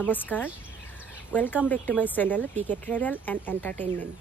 নমস্কাৰ welcome back to my channel PK travel and entertainment.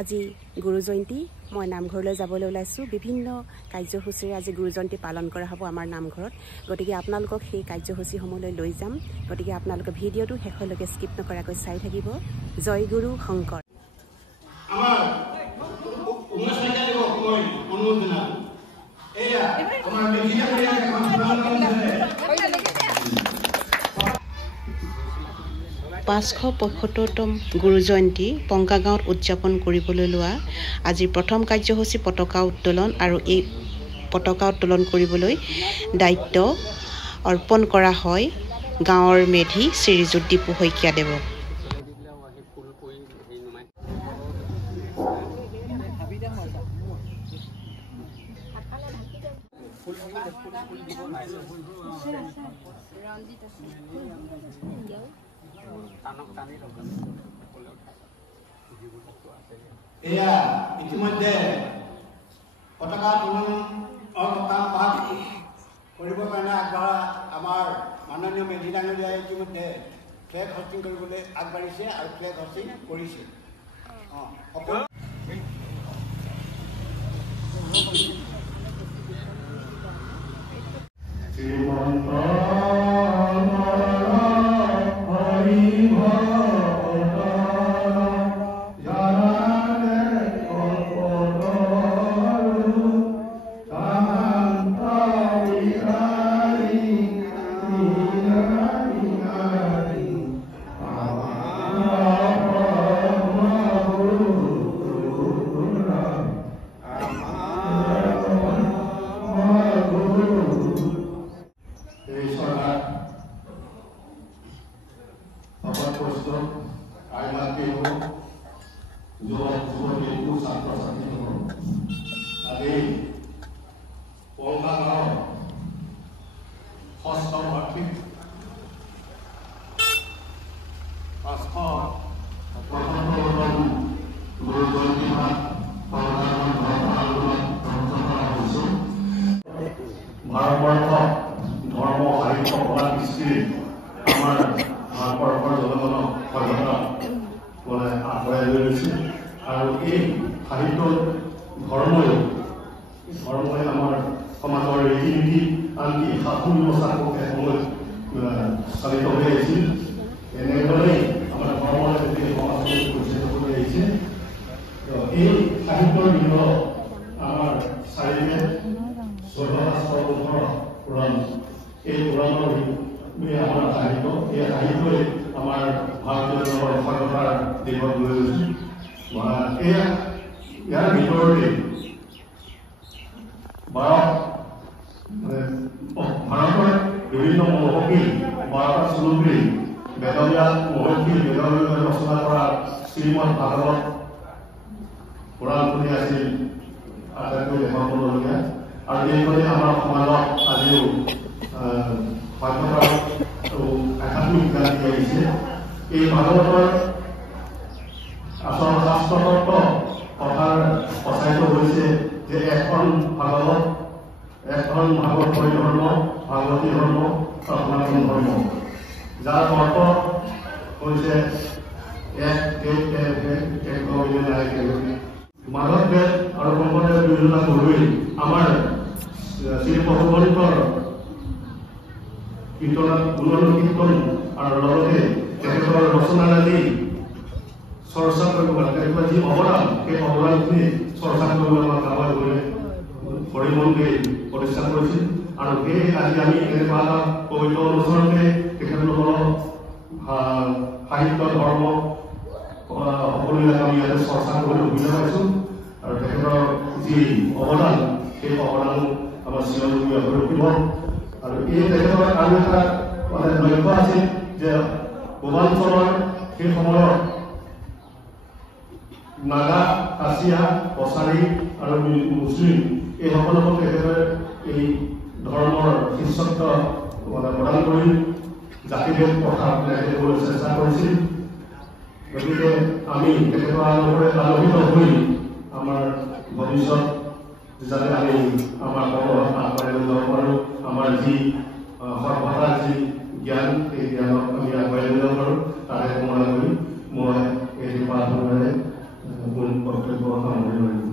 আজি গুৰু জয়ন্তী, মই নামঘৰলৈ যাবলৈ ওলাইছোঁ। বিভিন্ন কাৰ্যসূচীৰে আজি গুৰু জয়ন্তী পালন কৰা হ'ব আমাৰ নামঘৰত। গতিকে আপোনালোকক সেই কাৰ্যসূচীসমূহলৈ লৈ যাম। গতিকে আপোনালোকে ভিডিঅ'টো শেষলৈকে স্কিপ নকৰাকৈ চাই থাকিব। জয় গুৰু শংকৰ। পাঁচশ ৭৫তম গুৰু জয়ন্তী পংকা গাঁৱত উদযাপন কৰিবলৈ লোৱা আজিৰ প্ৰথম কাৰ্যসূচী পতাকা উত্তোলন, আৰু এই পতাকা উত্তোলন কৰিবলৈ দায়িত্ব অৰ্পণ কৰা হয় গাঁৱৰ মেধি শ্ৰীযুত দীপু শইকীয়াদেৱক। এয়া ইতিমধ্যে পতাকা উত্তোলন কৰিবৰ কাৰণে আগবঢ়া আমাৰ মাননীয় মেধি ডাঙৰীয়াই ইতিমধ্যে ফ্লেগ হষ্টিং কৰিবলৈ আগবাঢ়িছে আৰু ফ্লেগ হষ্টিং কৰিছে। ভাৰতবৰ্ষত ধৰ্ম সাহিত্য কলা কৃষ্টি আমাৰ ভাৰতবৰ্ষৰ জনগণক সভ্যতা আগুৱাই লৈ গৈছে, আৰু এই সাহিত্য ধৰ্মই আমাৰ সমাজৰ ৰীতি নীতি আনকি শাসন ব্যৱস্থাক এসময়ত চালিত হৈ আহিছিল। এনেদৰেই আমাৰ ধৰ্মই গোটেই সমাজখন পৰিচালিত কৰি আহিছে। এই সাহিত্যৰ বিষয়ে আমাৰ চাৰিবে ১৪ পুৰাণ, এই পুৰাণৰ আমাৰ সাহিত্য, এই সাহিত্যই আমাৰ ভাৰতীয় জনৰ সভ্যতাৰ দিশত লৈ গৈছে। ইয়াৰ ভিতৰতে ভাৰতৰ বিভিন্ন মহৰ্ষি ১২টা শ্লোকী বেদব্যাস মহৰ্ষি বেদব্যাসে ৰচনা কৰা শ্ৰীমদ ভাগৱত পুৰাণখনি আছিল আটাইতকৈ লেখক হ'বলগীয়া, আৰু এইখনে আমাৰ সমাজত আজিও সভ্যতাৰ আধ্যাত্মিক জ্ঞান দি আহিছে। এই ভাগৱতৰ আচল শাস্ত্ৰতত্ব কথাৰ প্ৰচাৰিত হৈছে যে এখন ভাগৱত ধৰ্ম, ভাগৱতী ধৰ্ম, সনাতন ধৰ্ম, যাৰ অৰ্থ হৈছে মাধৱ বেদ আৰু শংকৰদেৱ দুয়োজনা গুৰুৱে আমাৰ শ্ৰী ভগৱন্তৰ কীৰ্তন কীৰ্তন আৰু লগতে তেখেতৰ ৰচনাৰাজি চৰ্চা কৰিব লাগে। তেখেতৰ যি অৱদান, সেই অৱদানখিনি চৰ্চা কৰিবলৈ আমাক গাঁৱে গৈ হৰি মন্দিৰ প্ৰতিষ্ঠা কৰিছিল, আৰু সেয়ে আজি আমি এনেকুৱা এটা পবিত্ৰ অনুষ্ঠানতে তেখেতলোকৰ সাহিত্য ধৰ্ম সকলোবিলাক আমি ইয়াতে চৰ্চা কৰিবলৈ সুবিধা পাইছোঁ, আৰু তেখেতৰ যি অৱদান সেই অৱদানো আমাৰ চিৰজীৱী হৈ ৰখিব। আৰু এই তেখেতৰ আৰু এটা লক্ষ্য আছিল যে পূৰ্বাঞ্চলৰ সেই সময়ত নাগা, কাছিয়া, কছাৰী আৰু মুছলিম এই সকলোকে তেখেতে এই ধৰ্মৰ শিষ্যত্ব প্ৰদান কৰি জাতিভেদ প্ৰথা কৰিবলৈ চেষ্টা কৰিছিল। গতিকে আমি তেখেতৰ আলোহিত হৈ আমাৰ ভৱিষ্যত যাতে আমি আমাৰ কৰ্মত আগবাঢ়ি লৈ যাব পাৰোঁ, আমাৰ যি সভ্যতাৰ যি জ্ঞান এই জ্ঞানক আমি আগুৱাই লৈ যাব পাৰোঁ তাৰে কামনা কৰি মই এই প্ৰাৰ্থনাৰে মোৰ বক্তব্য সামৰি লৈছোঁ।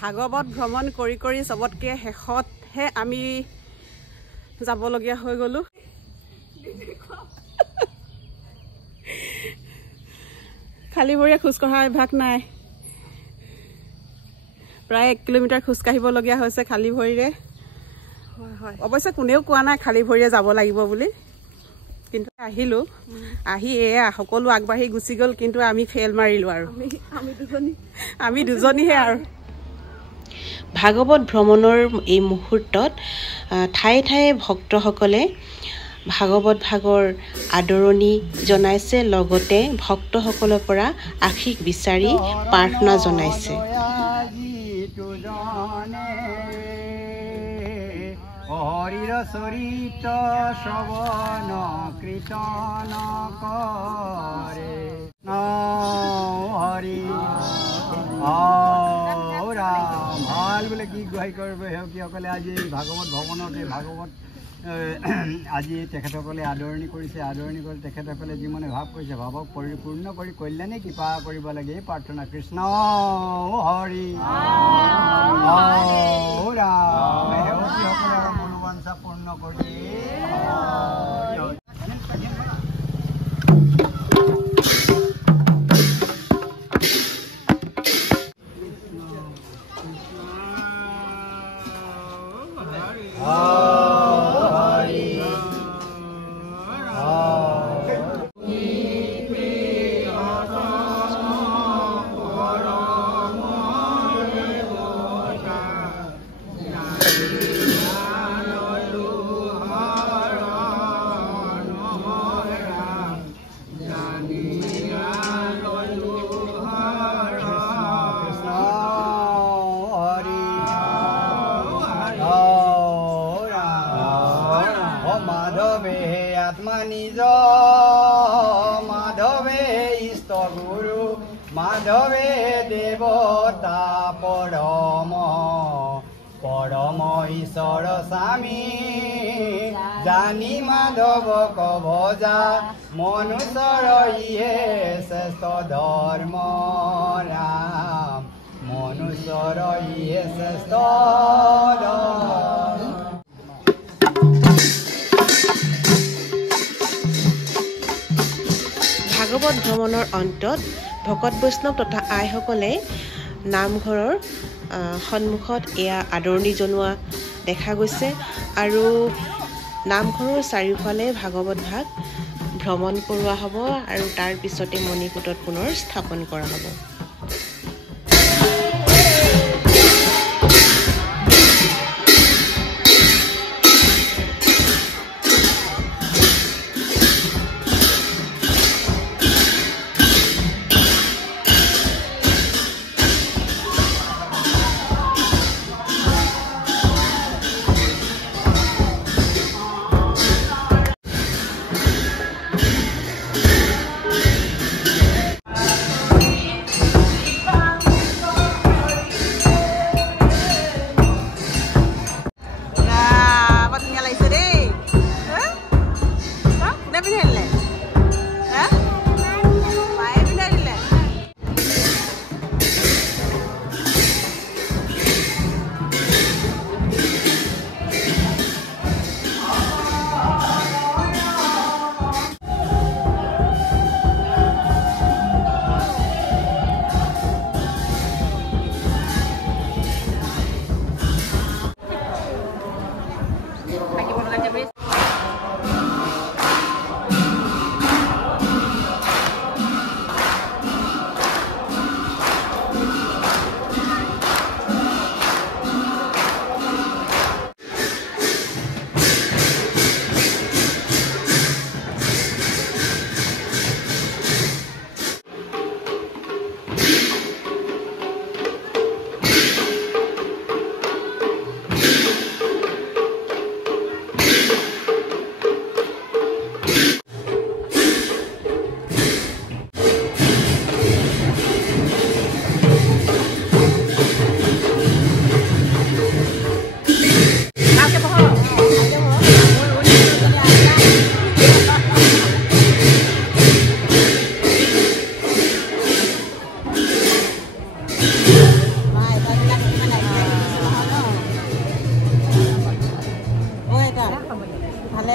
ভাগৱত ভ্ৰমণ কৰি কৰি সবতকে শেষতহে আমি যাবলগীয়া হৈ গ'লো। খালি ভৰিৰে খোজকঢ়া অভ্যাস নাই, প্ৰায় 1 কিলোমিটাৰ খোজকাঢ়িবলগীয়া হৈছে খালি ভৰিৰে। অৱশ্যে কোনেও কোৱা নাই খালি ভৰিৰে যাব লাগিব বুলি, কিন্তু আহিলোঁ। আহি এয়া সকলো আগবাঢ়ি গুচি গ'ল, কিন্তু আমি ফেল মাৰিলোঁ আৰু আমি দুজনীহে আৰু। ভাগৱত ভ্ৰমণৰ এই মুহূৰ্তত ঠায়ে ঠায়ে ভক্তসকলে ভাগৱত ভাগৰ আদৰণি জনাইছে, লগতে ভক্তসকলৰ পৰা আশীষ বিচাৰি প্ৰাৰ্থনা জনাইছে। হৰিৰ চৰিত্ৰ শ্ৰৱণ কীৰ্তন কৰে হৰি ৰাম ভাল বোলে কি গুহাই কৰিব সেৱকীসকলে আজি ভাগৱত ভৱনতে ভাগৱত আজি তেখেতসকলে আদৰণি কৰিছে আদৰণি কৰি তেখেতসকলে যি মনে ভাৱ কৰিছে ভাৱক পৰিপূৰ্ণ কৰি কল্যাণে কৃপা কৰিব লাগে এই প্ৰাৰ্থনা কৃষ্ণ হৰি ৰাম সেৱকীসকলে মনোবাঞ্ছা পূৰ্ণ কৰি মাধৱে দেৱতা পৰম পৰম ঈশ্বৰ স্বামী জানি মাধৱ কভজা মনুষ্যৰ ইহে শ্ৰেষ্ঠ ধৰ্ম ৰাম মনুষ্যৰ ইহে শ্ৰেষ্ঠ ধৰ্ম। ভাগৱত ভ্ৰমণৰ অন্তত ভকত বৈষ্ণৱ তথা আইসকলে নামঘৰৰ সন্মুখত এয়া আদৰণি জনোৱা দেখা গৈছে আৰু নামঘৰৰ চাৰিওফালে ভাগৱত ভাগ ভ্ৰমণ কৰোৱা হ'ব আৰু তাৰ পিছতে মণিকূটত পুনৰ স্থাপন কৰা হ'ব।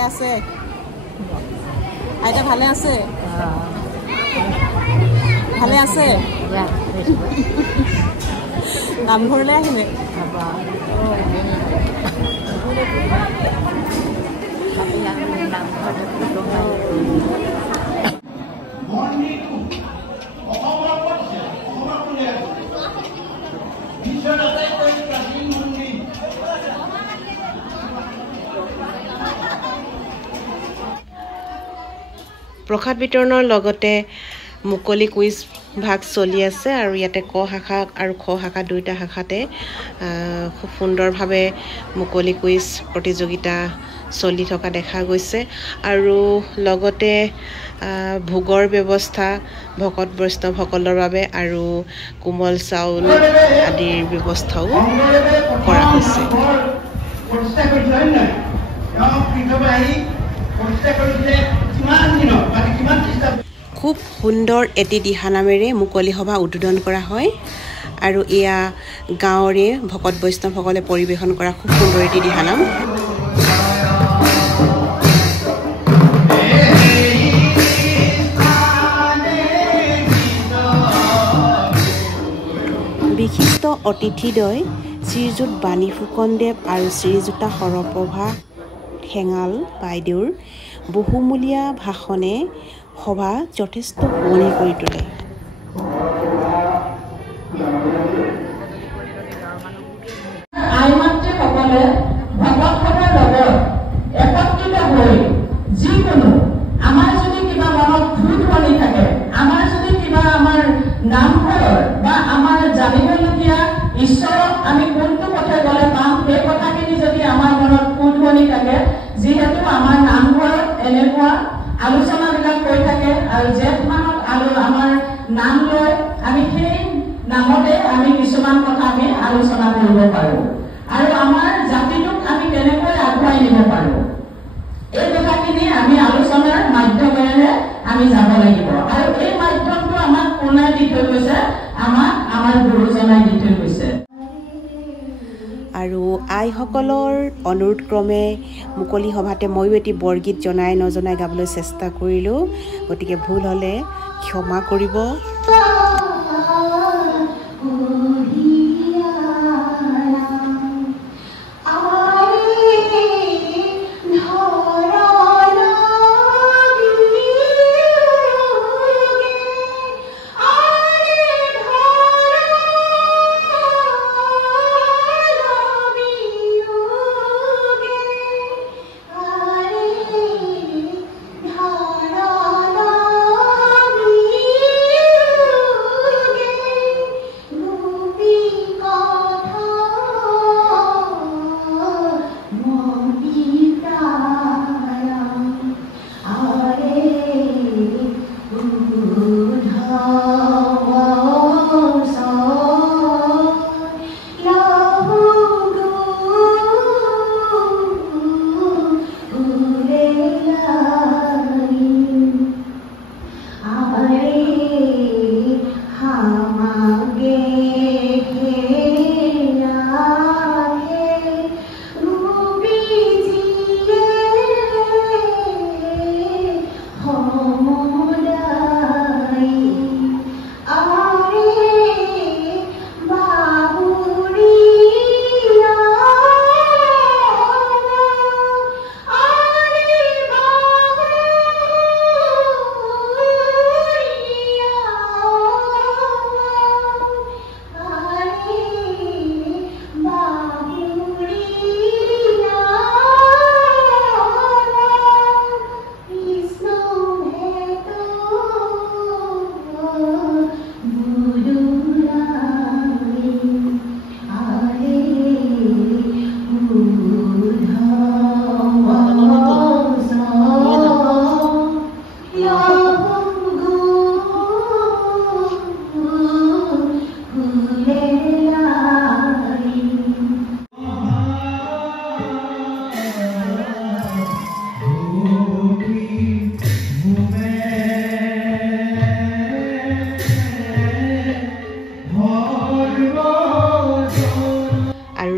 আছে আইতা ভালে আছে ভালে আছে নামঘৰলৈ আহিলে প্ৰসাদ বিতৰণৰ লগতে মুকলি কুইজ ভাগ চলি আছে আৰু ইয়াতে ক শাখা আৰু খ শাখা দুইটা শাখাতে খুব সুন্দৰভাৱে মুকলি কুইজ প্ৰতিযোগিতা চলি থকা দেখা গৈছে আৰু লগতে ভোগৰ ব্যৱস্থা ভকত বৈষ্ণৱসকলৰ বাবে আৰু কোমল চাউল আদিৰ ব্যৱস্থাও কৰা হৈছে। খুব সুন্দৰ এটি দিহানামেৰে মুকলি সভা উদ্বোধন কৰা হয় আৰু এয়া গাঁৱৰে ভকত বৈষ্ণৱসকলে পৰিৱেশন কৰা খুব সুন্দৰ এটি দিহানাম। বিশিষ্ট অতিথিদ্বয় শ্ৰীযুত বাণী ফুকনদেৱ আৰু শ্ৰীযুতা সৰপ্ৰভা ঠেঙাল বাইদেউৰ বহুমূলীয়া ভাষণে সভা যথেষ্ট শুৱনি কৰি তোলে। আইমাতৃসকলে ভকতসকলৰ লগত একত্ৰিত হৈ যিকোনো আমাৰ যদি কিবা মনত ভুল বনি থাকে, আমাৰ যদি কিবা আমাৰ নামঘৰৰ বা আমাৰ জানিবলগীয়া ঈশ্বৰক আমি কোনটো কথা গ'লে পাম, সেই কথাখিনি যদি আমাৰ মনত ভুল বনি থাকে, যিহেতু আমাৰ নামঘৰত এনেকুৱা আলোচনাবিলাক হৈ থাকে আৰু জেঠ মাহত আৰু আমাৰ নাম লৈ আমি সেই নামতে আমি কিছুমান কথা আমি আলোচনা কৰিব পাৰোঁ আৰু আমাৰ জাতিটোক আমি কেনেকৈ আগুৱাই নিব পাৰোঁ, এই কথাখিনি আমি আলোচনাৰ মাধ্যমেৰে আমি যাব লাগিব আৰু এই মাধ্যমটো আমাক কোনে দি থৈ গৈছে, আমাৰ গুৰুজনাই দি থৈ গৈছে। আৰু আইসকলৰ অনুৰোধ ক্ৰমে মুকলি সভাতে ময়ো এটি বৰগীত জনাই নজনাই গাবলৈ চেষ্টা কৰিলোঁ, গতিকে ভুল হ'লে ক্ষমা কৰিব।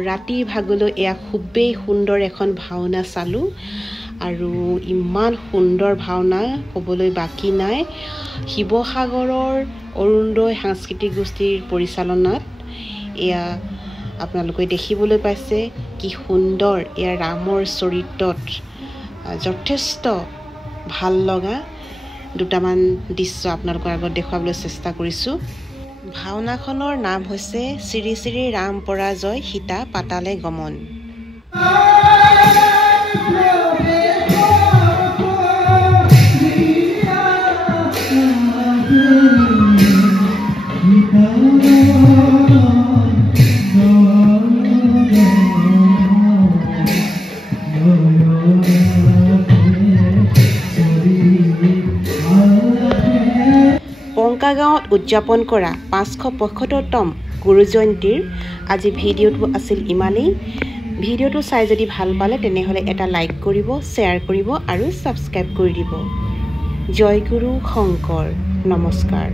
ৰাতিৰ ভাগলৈ এয়া খুবেই সুন্দৰ এখন ভাওনা চালোঁ আৰু ইমান সুন্দৰ ভাওনা ক'বলৈ বাকী নাই। শিৱসাগৰৰ অৰুণোদয় সাংস্কৃতিক গোষ্ঠীৰ পৰিচালনাত এয়া আপোনালোকে দেখিবলৈ পাইছে কি সুন্দৰ এয়া ৰামৰ চৰিত্ৰত যথেষ্ট ভাল লগা দুটামান দৃশ্য আপোনালোকৰ আগত দেখুৱাবলৈ চেষ্টা কৰিছোঁ। ভাওনাখনৰ নাম হৈছে শ্ৰী শ্ৰী ৰাম পৰাজয় সীতা পাতালে গমন। পংকা গাঁৱত উদযাপন কৰা 575তম গুৰু জয়ন্তীৰ আজি ভিডিঅ'টো আছিল ইমানেই। ভিডিঅ'টো চাই যদি ভাল পালে তেনেহ'লে এটা লাইক কৰিব, শ্বেয়াৰ কৰিব আৰু ছাবস্ক্ৰাইব কৰি দিব। জয় গুৰু শংকৰ, নমস্কাৰ।